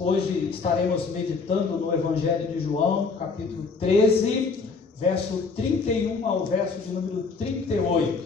Hoje estaremos meditando no Evangelho de João, capítulo 13, verso 31 ao verso de número 38.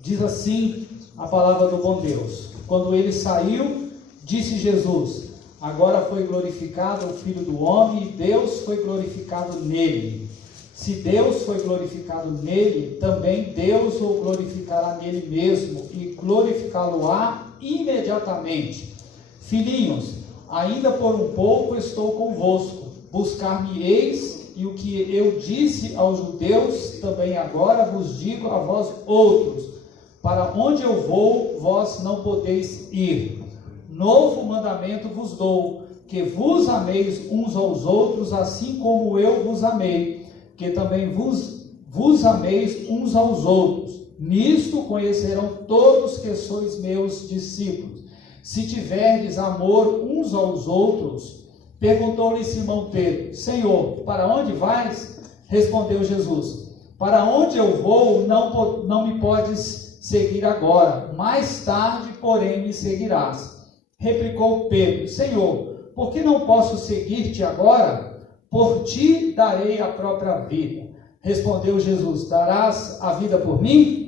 Diz assim a palavra do bom Deus: Quando ele saiu, disse Jesus: Agora foi glorificado o Filho do Homem, e Deus foi glorificado nele. Se Deus foi glorificado nele, também Deus o glorificará nele mesmo, e glorificá-lo-á imediatamente. Filhinhos, ainda por um pouco estou convosco, buscar-me-eis, e o que eu disse aos judeus, também agora vos digo a vós outros: para onde eu vou, vós não podeis ir. Novo mandamento vos dou, que vos ameis uns aos outros, assim como eu vos amei, que também vos ameis uns aos outros. Nisto conhecerão todos que sois meus discípulos, se tiverdes amor uns aos outros. Perguntou-lhe Simão Pedro: Senhor, para onde vais? Respondeu Jesus: para onde eu vou, não me podes seguir agora, mais tarde, porém, me seguirás. Replicou Pedro: Senhor, por que não posso seguir-te agora? Por ti darei a própria vida. Respondeu Jesus: darás a vida por mim?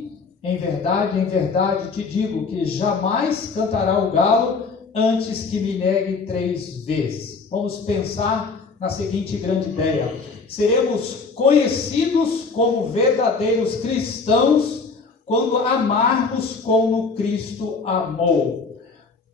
Em verdade te digo que jamais cantará o galo antes que me negue 3 vezes. Vamos pensar na seguinte grande ideia: seremos conhecidos como verdadeiros cristãos quando amarmos como Cristo amou.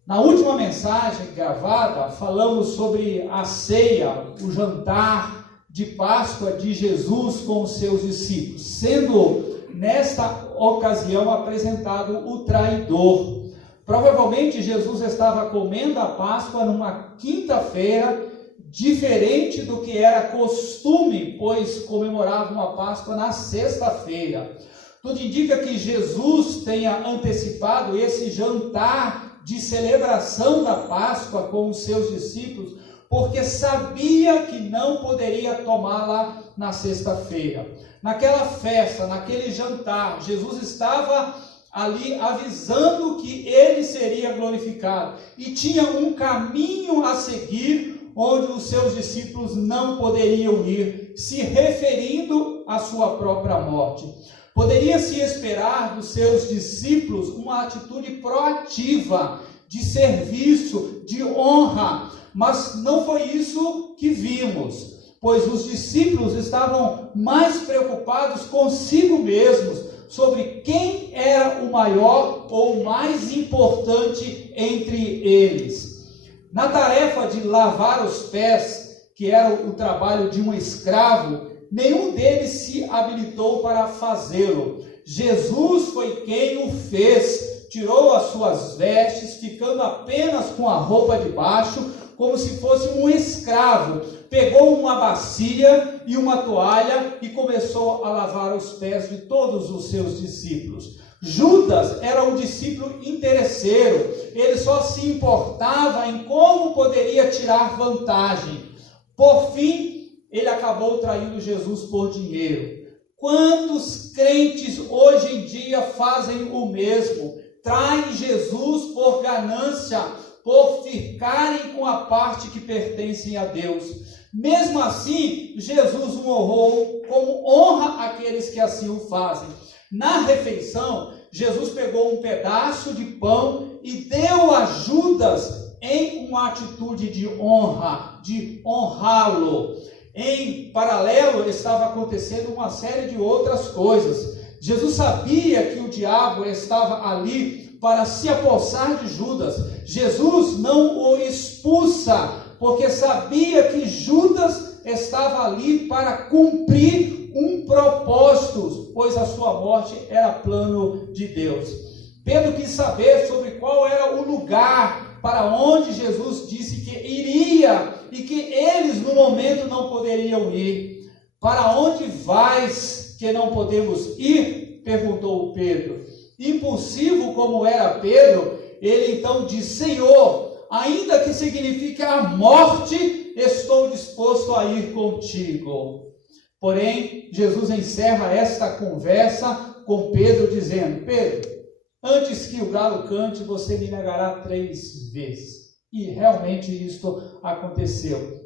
Na última mensagem gravada, falamos sobre a ceia, o jantar de Páscoa de Jesus com os seus discípulos, sendo nesta ocasião apresentado o traidor. Provavelmente Jesus estava comendo a Páscoa numa quinta-feira, diferente do que era costume, pois comemoravam a Páscoa na sexta-feira. Tudo indica que Jesus tenha antecipado esse jantar de celebração da Páscoa com os seus discípulos, porque sabia que não poderia tomá-la na sexta-feira. Naquela festa, naquele jantar, Jesus estava ali avisando que ele seria glorificado e tinha um caminho a seguir onde os seus discípulos não poderiam ir, se referindo à sua própria morte. Poderia-se esperar dos seus discípulos uma atitude proativa, de serviço, de honra, mas não foi isso que vimos, pois os discípulos estavam mais preocupados consigo mesmos, sobre quem era o maior ou mais importante entre eles. Na tarefa de lavar os pés, que era o trabalho de um escravo, nenhum deles se habilitou para fazê-lo. Jesus foi quem o fez, tirou as suas vestes, ficando apenas com a roupa de baixo, como se fosse um escravo. Pegou uma bacia e uma toalha e começou a lavar os pés de todos os seus discípulos. Judas era um discípulo interesseiro, ele só se importava em como poderia tirar vantagem. Por fim, ele acabou traindo Jesus por dinheiro. Quantos crentes hoje em dia fazem o mesmo? Traem Jesus por ganância, por ficarem com a parte que pertence a Deus. Mesmo assim, Jesus o honrou como honra aqueles que assim o fazem. Na refeição, Jesus pegou um pedaço de pão e deu a Judas em uma atitude de honra, de honrá-lo. Em paralelo, estava acontecendo uma série de outras coisas. Jesus sabia que o diabo estava ali para se apossar de Judas. Jesus não o expulsa, porque sabia que Judas estava ali para cumprir um propósito, pois a sua morte era plano de Deus. Pedro quis saber sobre qual era o lugar para onde Jesus disse que iria e que eles no momento não poderiam ir. Para onde vais que não podemos ir? Perguntou Pedro. Impulsivo como era Pedro, ele então disse: Senhor, ainda que signifique a morte, estou disposto a ir contigo. Porém, Jesus encerra esta conversa com Pedro dizendo: Pedro, antes que o galo cante, você me negará 3 vezes. E realmente isto aconteceu.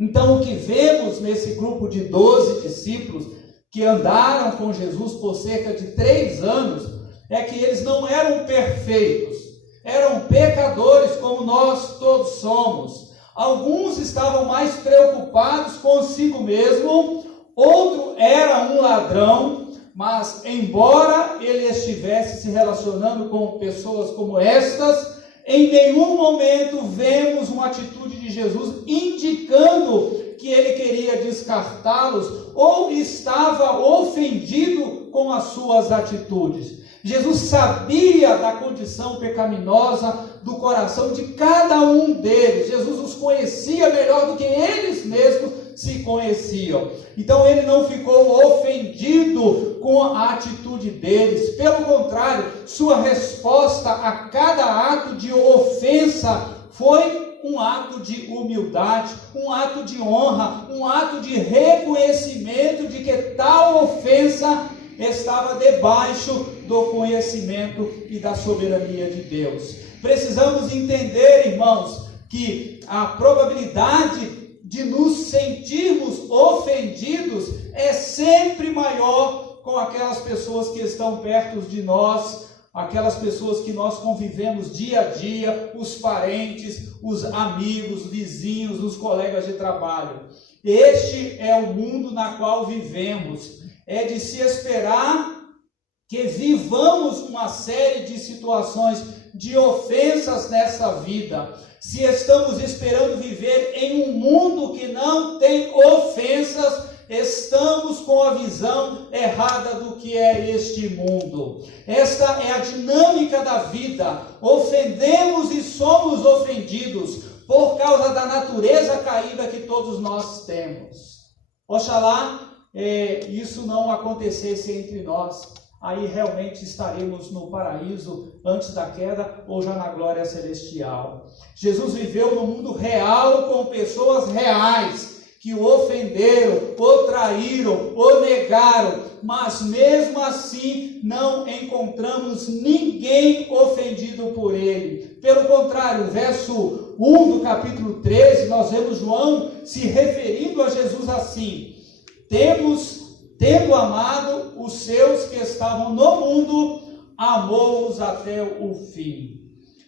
Então, o que vemos nesse grupo de 12 discípulos que andaram com Jesus por cerca de 3 anos, é que eles não eram perfeitos, eram pecadores como nós todos somos. Alguns estavam mais preocupados consigo mesmo, outro era um ladrão, mas embora ele estivesse se relacionando com pessoas como estas, em nenhum momento vemos uma atitude de Jesus indicando que ele queria descartá-los ou estava ofendido com as suas atitudes. Jesus sabia da condição pecaminosa do coração de cada um deles. Jesus os conhecia melhor do que eles mesmos se conheciam. Então ele não ficou ofendido com a atitude deles. Pelo contrário, sua resposta a cada ato de ofensa foi um ato de humildade, um ato de honra, um ato de reconhecimento de que tal ofensa estava debaixo do conhecimento e da soberania de Deus. Precisamos entender, irmãos, que a probabilidade de nos sentirmos ofendidos é sempre maior com aquelas pessoas que estão perto de nós, aquelas pessoas que nós convivemos dia a dia, os parentes, os amigos, vizinhos, os colegas de trabalho. Este é o mundo na qual vivemos. É de se esperar que vivamos uma série de situações de ofensas nessa vida. Se estamos esperando viver em um mundo que não tem ofensas, estamos com a visão errada do que é este mundo. Esta é a dinâmica da vida. Ofendemos e somos ofendidos por causa da natureza caída que todos nós temos. Oxalá isso não acontecesse entre nós. Aí realmente estaremos no paraíso antes da queda ou já na glória celestial. Jesus viveu no mundo real com pessoas reais que o ofenderam, o traíram, o negaram, mas mesmo assim não encontramos ninguém ofendido por ele. Pelo contrário, verso 1 do capítulo 13, nós vemos João se referindo a Jesus assim: tendo amado os seus que estavam no mundo, amou-os até o fim.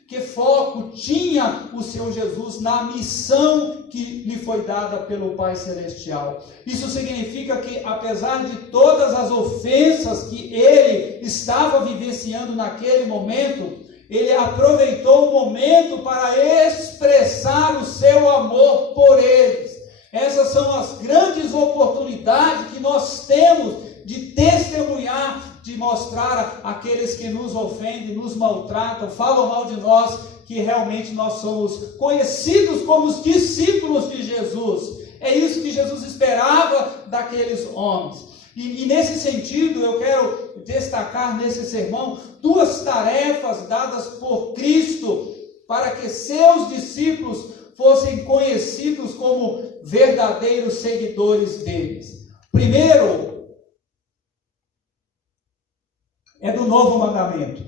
Que foco tinha o Senhor Jesus na missão que lhe foi dada pelo Pai Celestial? Isso significa que, apesar de todas as ofensas que ele estava vivenciando naquele momento, ele aproveitou o momento para expressar o seu amor por eles. Essas são as grandes oportunidades que nós temos de testemunhar, de mostrar àqueles que nos ofendem, nos maltratam, falam mal de nós, que realmente nós somos conhecidos como os discípulos de Jesus. É isso que Jesus esperava daqueles homens. E nesse sentido, eu quero destacar nesse sermão 2 tarefas dadas por Cristo para que seus discípulos fossem conhecidos como verdadeiros seguidores deles. Primeiro, é do novo mandamento.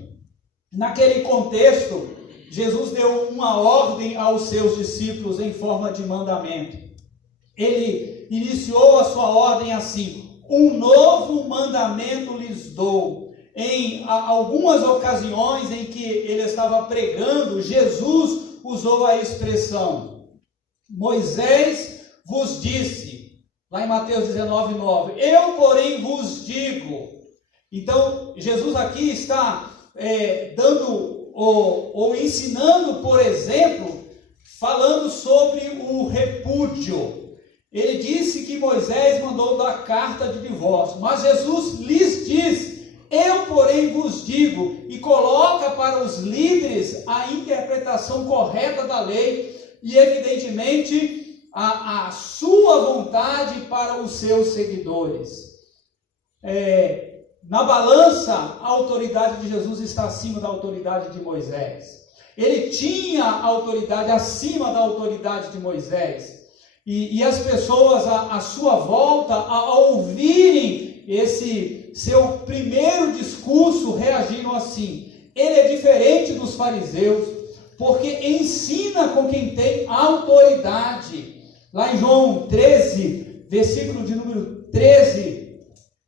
Naquele contexto, Jesus deu uma ordem aos seus discípulos em forma de mandamento. Ele iniciou a sua ordem assim: um novo mandamento lhes dou. Em algumas ocasiões em que ele estava pregando, Jesus usou a expressão: Moisés vos disse, lá em Mateus 19:9, eu porém vos digo. Então, Jesus aqui está dando ou ensinando, por exemplo, falando sobre o repúdio. Ele disse que Moisés mandou dar carta de divórcio, mas Jesus lhes diz: eu, porém, vos digo, e coloca para os líderes a interpretação correta da lei e, evidentemente, a sua vontade para os seus seguidores. Na balança, a autoridade de Jesus está acima da autoridade de Moisés. Ele tinha autoridade acima da autoridade de Moisés. E as pessoas à sua volta, ao ouvirem esse seu primeiro discurso, reagiram assim: ele é diferente dos fariseus, porque ensina com quem tem autoridade. Lá em João 13, versículo de número 13,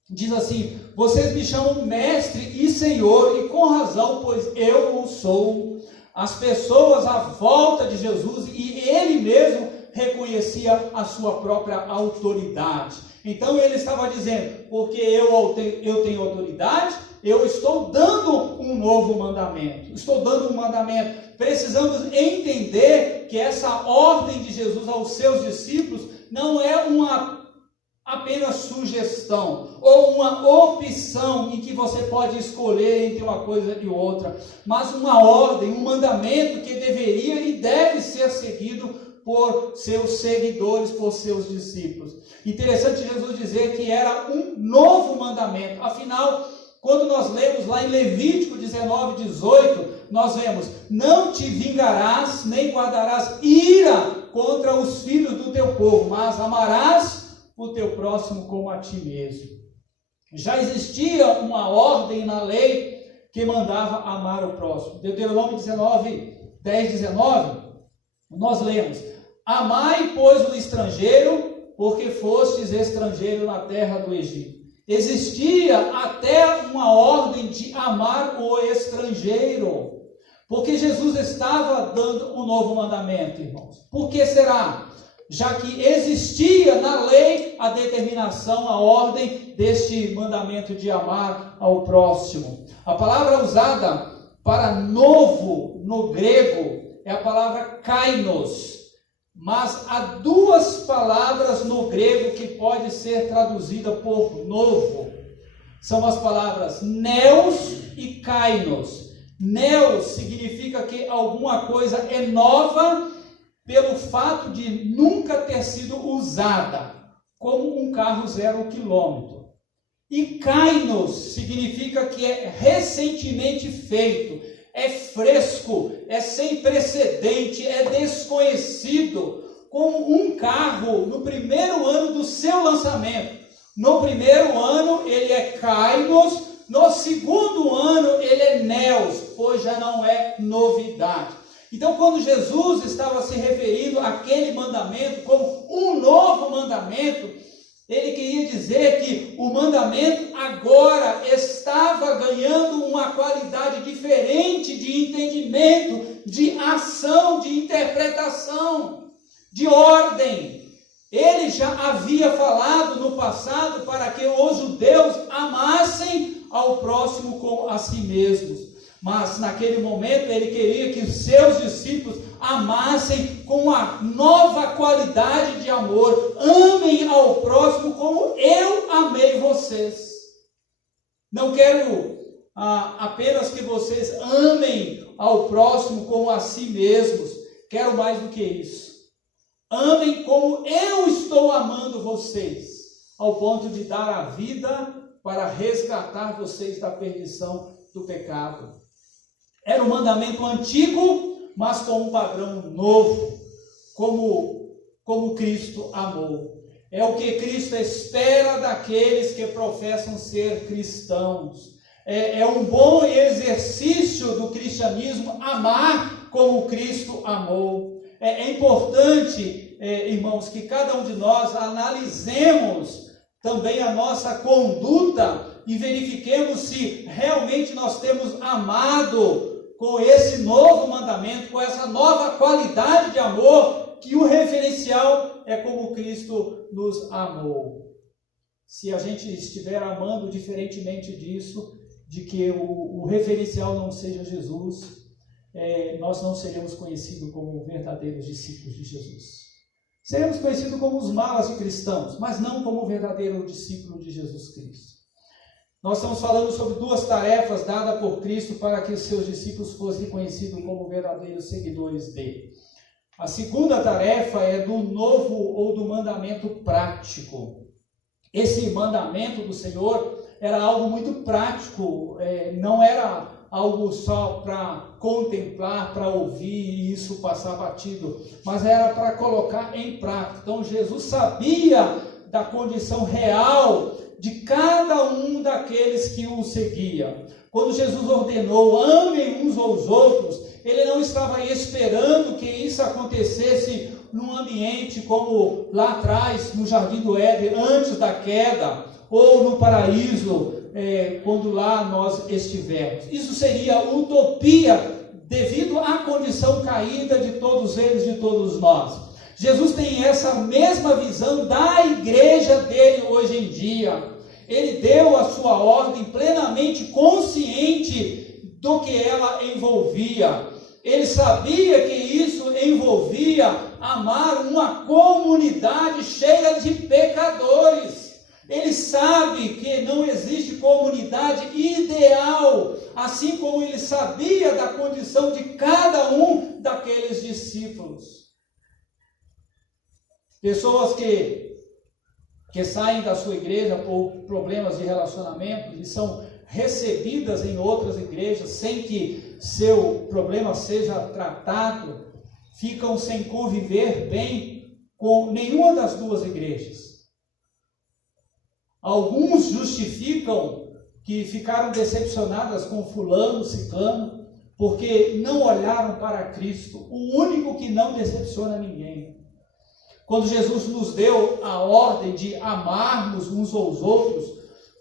diz assim: vocês me chamam mestre e senhor, e com razão, pois eu o sou. As pessoas à volta de Jesus, e ele mesmo reconhecia a sua própria autoridade. Então ele estava dizendo: porque eu tenho autoridade, eu estou dando um novo mandamento. Estou dando um mandamento. Precisamos entender que essa ordem de Jesus aos seus discípulos não é uma apenas sugestão ou uma opção em que você pode escolher entre uma coisa e outra, mas uma ordem, um mandamento que deveria e deve ser seguido por seus seguidores, por seus discípulos. Interessante Jesus dizer que era um novo mandamento. Afinal, quando nós lemos lá em Levítico 19, 18, nós vemos: não te vingarás, nem guardarás ira contra os filhos do teu povo, mas amarás o teu próximo como a ti mesmo. Já existia uma ordem na lei que mandava amar o próximo. Deuteronômio 19, 10, 19, nós lemos: amai, pois, o estrangeiro, porque fostes estrangeiro na terra do Egito. Existia até uma ordem de amar o estrangeiro, porque Jesus estava dando um novo mandamento, irmãos. Por que será? Já que existia na lei a determinação, a ordem deste mandamento de amar ao próximo. A palavra usada para novo no grego é a palavra kainos, mas há duas palavras no grego que pode ser traduzida por novo. São as palavras neos e kainos. Neos significa que alguma coisa é nova pelo fato de nunca ter sido usada, como um carro 0 quilômetro. E kainos significa que é recentemente feito, é fresco, é sem precedente, é desconhecido, como um carro no primeiro ano do seu lançamento. No primeiro ano ele é kainos, no segundo ano ele é neos, pois já não é novidade. Então, quando Jesus estava se referindo àquele mandamento como um novo mandamento, ele queria dizer que o mandamento agora estava ganhando uma qualidade diferente de entendimento, de ação, de interpretação, de ordem. Ele já havia falado no passado para que os judeus amassem ao próximo como a si mesmos. Mas naquele momento ele queria que os seus discípulos amassem com uma nova qualidade de amor. Amem ao próximo como eu amei vocês. Não quero apenas que vocês amem ao próximo como a si mesmos. Quero mais do que isso. Amem como eu estou amando vocês, ao ponto de dar a vida para resgatar vocês da perdição do pecado. Era um mandamento antigo, mas com um padrão novo, como Cristo amou. É o que Cristo espera daqueles que professam ser cristãos. É um bom exercício do cristianismo amar como Cristo amou. É importante, irmãos, que cada um de nós analisemos também a nossa conduta e verifiquemos se realmente nós temos amado com esse novo mandamento, com essa nova qualidade de amor, que o referencial é como Cristo nos amou. Se a gente estiver amando diferentemente disso, de que o referencial não seja Jesus, nós não seremos conhecidos como verdadeiros discípulos de Jesus. Seremos conhecidos como os malas cristãos, mas não como o verdadeiro discípulo de Jesus Cristo. Nós estamos falando sobre duas tarefas dadas por Cristo para que os seus discípulos fossem conhecidos como verdadeiros seguidores dele. A segunda tarefa é do novo ou do mandamento prático. Esse mandamento do Senhor era algo muito prático, não era algo só para contemplar, para ouvir e isso passar batido, mas era para colocar em prática. Então Jesus sabia da condição real de cada um daqueles que o seguia. quando Jesus ordenou, amem uns aos outros, ele não estava esperando que isso acontecesse num ambiente como lá atrás, no Jardim do Éden, antes da queda, ou no paraíso, quando lá nós estivermos. Isso seria utopia, devido à condição caída de todos eles, de todos nós. Jesus tem essa mesma visão da igreja dele hoje em dia. Ele deu a sua ordem plenamente consciente do que ela envolvia. Ele sabia que isso envolvia amar uma comunidade cheia de pecadores. Ele sabe que não existe comunidade ideal, assim como ele sabia da condição de cada um daqueles discípulos. Pessoas que saem da sua igreja por problemas de relacionamento e são recebidas em outras igrejas sem que seu problema seja tratado, ficam sem conviver bem com nenhuma das duas igrejas. Alguns justificam que ficaram decepcionadas com fulano, ciclano, porque não olharam para Cristo, o único que não decepciona ninguém. Quando Jesus nos deu a ordem de amarmos uns aos outros,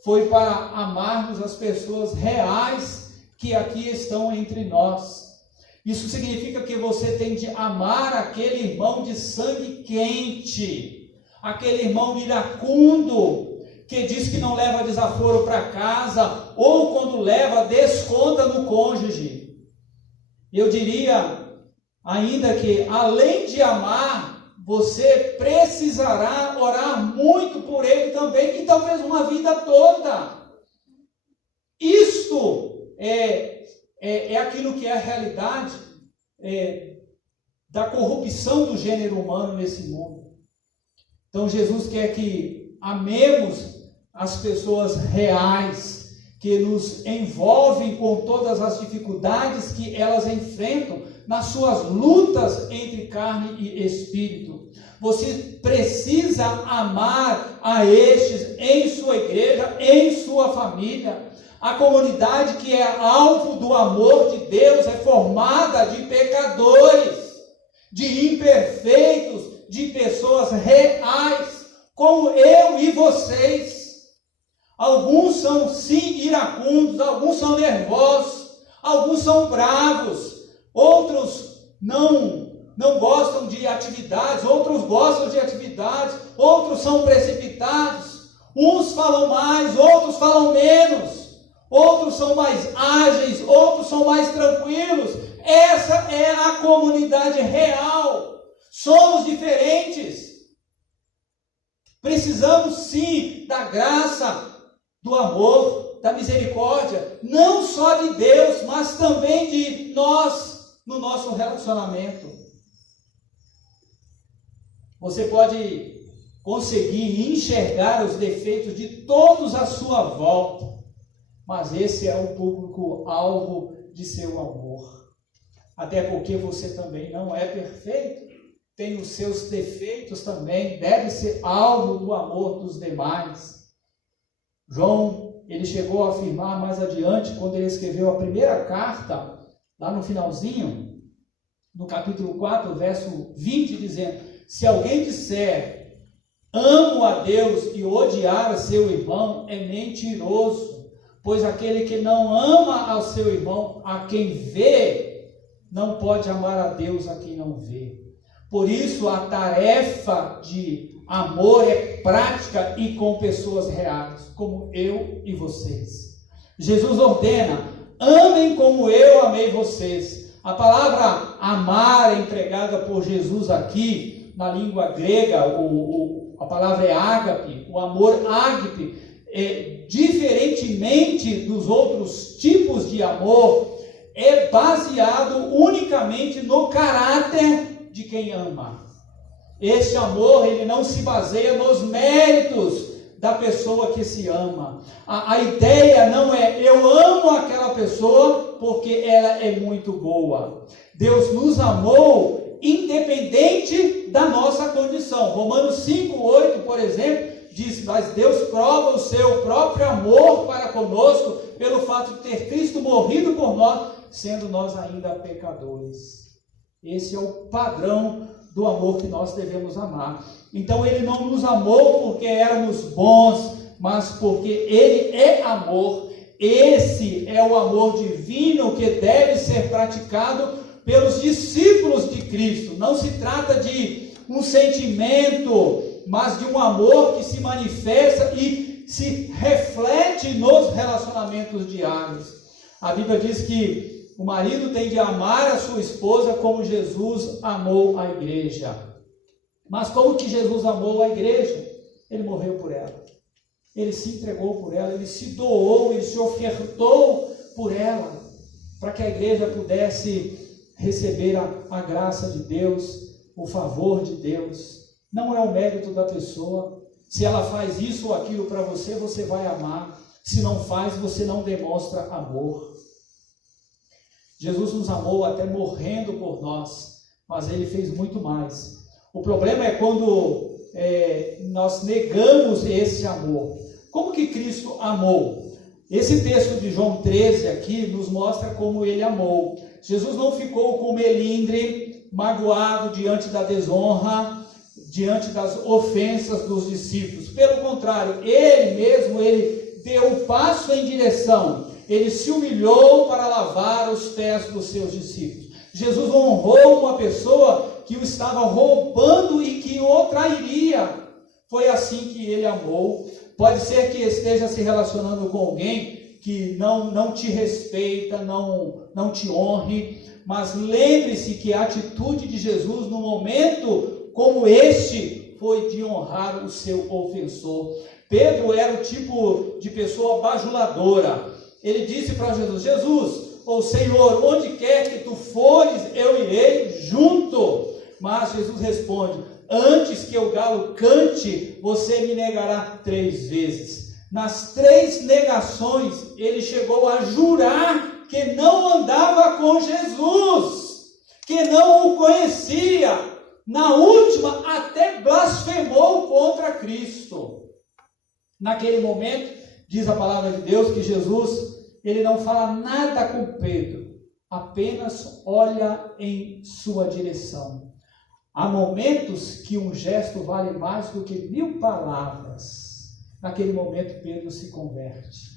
foi para amarmos as pessoas reais que aqui estão entre nós. Isso significa que você tem de amar aquele irmão de sangue quente, aquele irmão iracundo, que diz que não leva desaforo para casa, ou quando leva, desconta no cônjuge. Eu diria ainda que, além de amar, você precisará orar muito por ele também, e talvez uma vida toda. Isto é aquilo que é a realidade da corrupção do gênero humano nesse mundo. Então Jesus quer que amemos as pessoas reais, que nos envolvem com todas as dificuldades que elas enfrentam nas suas lutas entre carne e espírito. Você precisa amar a estes em sua igreja, em sua família. A comunidade que é alvo do amor de Deus é formada de pecadores, de imperfeitos, de pessoas reais, como eu e vocês. Alguns são sim iracundos, alguns são nervosos, alguns são bravos, outros não gostam de atividades, outros gostam de atividades, outros são precipitados, uns falam mais, outros falam menos, outros são mais ágeis, outros são mais tranquilos. Essa é a comunidade real. Somos diferentes. Precisamos sim da graça, do amor, da misericórdia, não só de Deus, mas também de nós, no nosso relacionamento. Você pode conseguir enxergar os defeitos de todos à sua volta, mas esse é o público-alvo de seu amor. Até porque você também não é perfeito, tem os seus defeitos também, deve ser alvo do amor dos demais. João, ele chegou a afirmar mais adiante, quando ele escreveu a primeira carta, lá no finalzinho, no capítulo 4, verso 20, dizendo: se alguém disser, amo a Deus e odiar a seu irmão, é mentiroso, pois aquele que não ama ao seu irmão, a quem vê, não pode amar a Deus a quem não vê. Por isso, a tarefa de amor é prática e com pessoas reais, como eu e vocês. Jesus ordena: amem como eu amei vocês. A palavra amar é empregada por Jesus aqui, na língua grega, a palavra é ágape, o amor ágape, diferentemente dos outros tipos de amor, é baseado unicamente no caráter de quem ama. Este amor, ele não se baseia nos méritos da pessoa que se ama. A ideia não é eu amo aquela pessoa porque ela é muito boa. Deus nos amou independente da nossa condição. Romanos 5:8, por exemplo, diz, mas Deus prova o seu próprio amor para conosco pelo fato de ter Cristo morrido por nós, sendo nós ainda pecadores. Esse é o padrão do amor que nós devemos amar. Então ele não nos amou porque éramos bons, mas porque ele é amor. Esse é o amor divino que deve ser praticado pelos discípulos de Cristo. Não se trata de um sentimento, mas de um amor que se manifesta e se reflete nos relacionamentos diários. A Bíblia diz que o marido tem de amar a sua esposa como Jesus amou a igreja. Mas como que Jesus amou a igreja? Ele morreu por ela. Ele se entregou por ela, ele se doou, ele se ofertou por ela, para que a igreja pudesse receber a graça de Deus, o favor de Deus. Não é o mérito da pessoa. Se ela faz isso ou aquilo para você, você vai amar. Se não faz, você não demonstra amor. Jesus nos amou até morrendo por nós, mas ele fez muito mais. O problema é quando nós negamos esse amor. Como que Cristo amou? Esse texto de João 13 aqui nos mostra como ele amou. Jesus não ficou com melindre, magoado diante da desonra, diante das ofensas dos discípulos. Pelo contrário, ele deu um passo em direção. Ele se humilhou para lavar os pés dos seus discípulos. Jesus honrou uma pessoa que o estava roubando e que o trairia. Foi assim que ele amou. Pode ser que esteja se relacionando com alguém que não te respeita, não te honre, mas lembre-se que a atitude de Jesus no momento como este foi de honrar o seu ofensor. Pedro era o tipo de pessoa bajuladora. Ele disse para Jesus: Jesus, ou Senhor, onde quer que tu fores, eu irei junto. Mas Jesus responde: antes que o galo cante, você me negará 3 vezes. Nas 3 negações, ele chegou a jurar que não andava com Jesus, que não o conhecia. Na última, até blasfemou contra Cristo. Naquele momento, diz a palavra de Deus que Jesus, ele não fala nada com Pedro, apenas olha em sua direção. Há momentos que um gesto vale mais do que 1000 palavras. Naquele momento, Pedro se converte.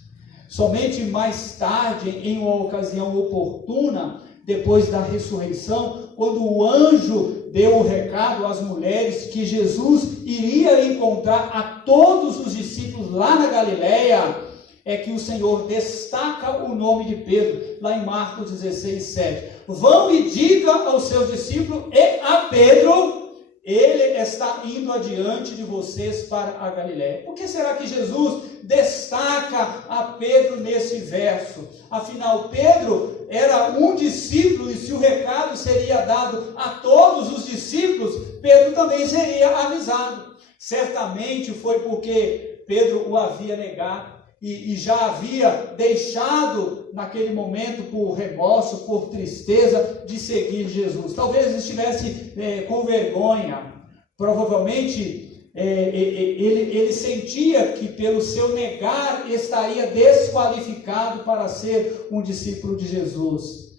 Somente mais tarde, em uma ocasião oportuna, depois da ressurreição, quando o anjo deu o recado às mulheres que Jesus iria encontrar a todos os discípulos lá na Galileia, é que o Senhor destaca o nome de Pedro, lá em Marcos 16, 7. Vão e diga aos seus discípulos e a Pedro, ele está indo adiante de vocês para a Galileia. Por que será que Jesus destaca a Pedro nesse verso? Afinal, Pedro era um discípulo, e se o recado seria dado a todos os discípulos, Pedro também seria avisado. Certamente foi porque Pedro o havia negado, e já havia deixado naquele momento por remorso, por tristeza de seguir Jesus. Talvez estivesse com vergonha. Provavelmente ele sentia que pelo seu negar estaria desqualificado para ser um discípulo de Jesus.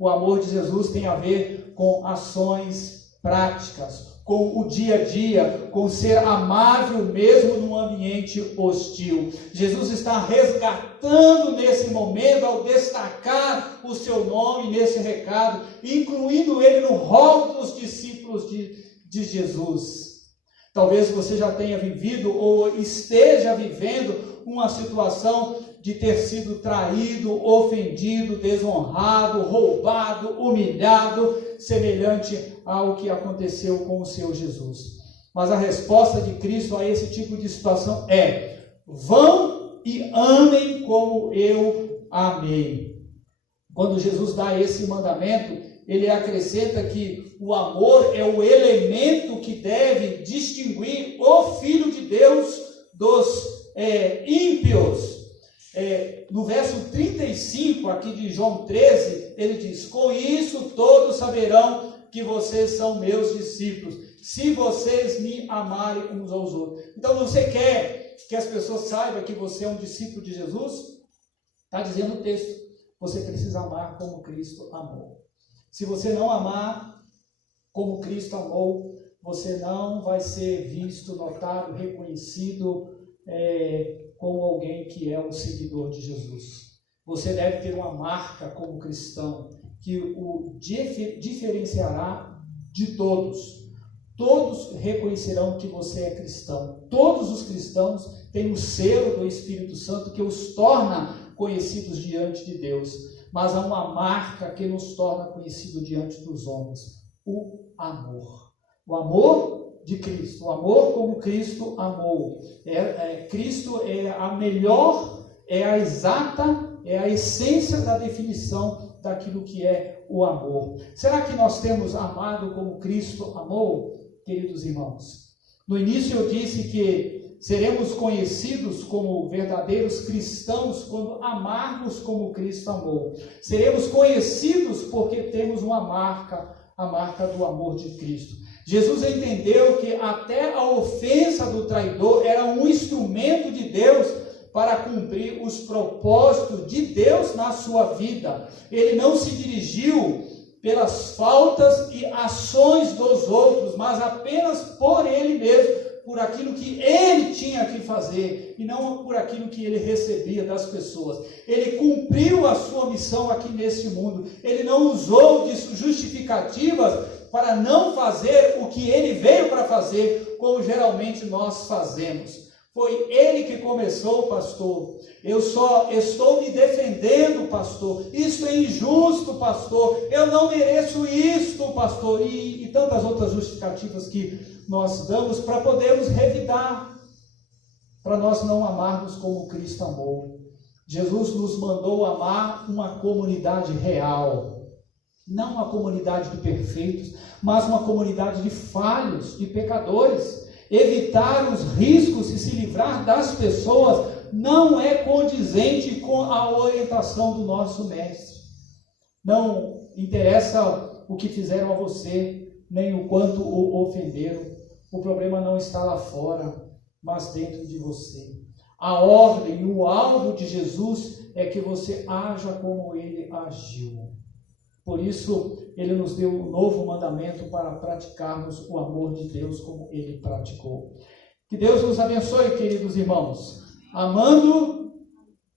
O amor de Jesus tem a ver com ações práticas, com o dia a dia, com ser amável mesmo num ambiente hostil. Jesus está resgatando nesse momento, ao destacar o seu nome nesse recado, incluindo ele no rol dos discípulos de Jesus. Talvez você já tenha vivido ou esteja vivendo uma situação de ter sido traído, ofendido, desonrado, roubado, humilhado, semelhante ao que aconteceu com o seu Jesus. Mas a resposta de Cristo a esse tipo de situação é: vão e amem como eu amei. Quando Jesus dá esse mandamento, ele acrescenta que o amor é o elemento que deve distinguir o Filho de Deus dos ímpios. No verso 35 aqui de João 13, ele diz: com isso todos saberão que vocês são meus discípulos, se vocês me amarem uns aos outros. Então você quer que as pessoas saibam que você é um discípulo de Jesus? Está dizendo o texto, você precisa amar como Cristo amou. Se você não amar como Cristo amou, você não vai ser visto, notado, reconhecido como alguém que é um seguidor de Jesus. Você deve ter uma marca como cristão que o diferenciará de todos. Todos reconhecerão que você é cristão. Todos os cristãos têm o selo do Espírito Santo que os torna conhecidos diante de Deus. Mas há uma marca que nos torna conhecidos diante dos homens: o amor. O amor de Cristo, o amor como Cristo amou. Cristo é a melhor, é a exata, é a essência da definição daquilo que é o amor. Será que nós temos amado como Cristo amou, queridos irmãos? No início eu disse que seremos conhecidos como verdadeiros cristãos quando amarmos como Cristo amou. Seremos conhecidos porque temos uma marca, a marca do amor de Cristo. Jesus entendeu que até a ofensa do traidor era um instrumento de Deus para cumprir os propósitos de Deus na sua vida. Ele não se dirigiu pelas faltas e ações dos outros, mas apenas por ele mesmo, por aquilo que ele tinha que fazer e não por aquilo que ele recebia das pessoas. Ele cumpriu a sua missão aqui neste mundo. Ele não usou de justificativas para não fazer o que ele veio para fazer, como geralmente nós fazemos. Foi ele que começou, pastor. Eu só estou me defendendo, pastor. Isto é injusto, pastor. Eu não mereço isto, pastor. E tantas outras justificativas que nós damos para podermos revidar, para nós não amarmos como Cristo amou. Jesus nos mandou amar uma comunidade real. Não uma comunidade de perfeitos, mas uma comunidade de falhos, de pecadores. Evitar os riscos e se livrar das pessoas não é condizente com a orientação do nosso mestre. Não interessa o que fizeram a você, nem o quanto o ofenderam. O problema não está lá fora, mas dentro de você. A ordem e o alvo de Jesus é que você haja como ele agiu. Por isso, ele nos deu um novo mandamento para praticarmos o amor de Deus como ele praticou. Que Deus nos abençoe, queridos irmãos, amando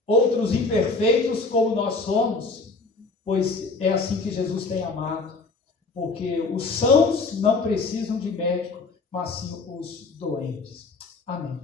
outros imperfeitos como nós somos, pois é assim que Jesus tem amado, porque os sãos não precisam de médico, mas sim os doentes. Amém.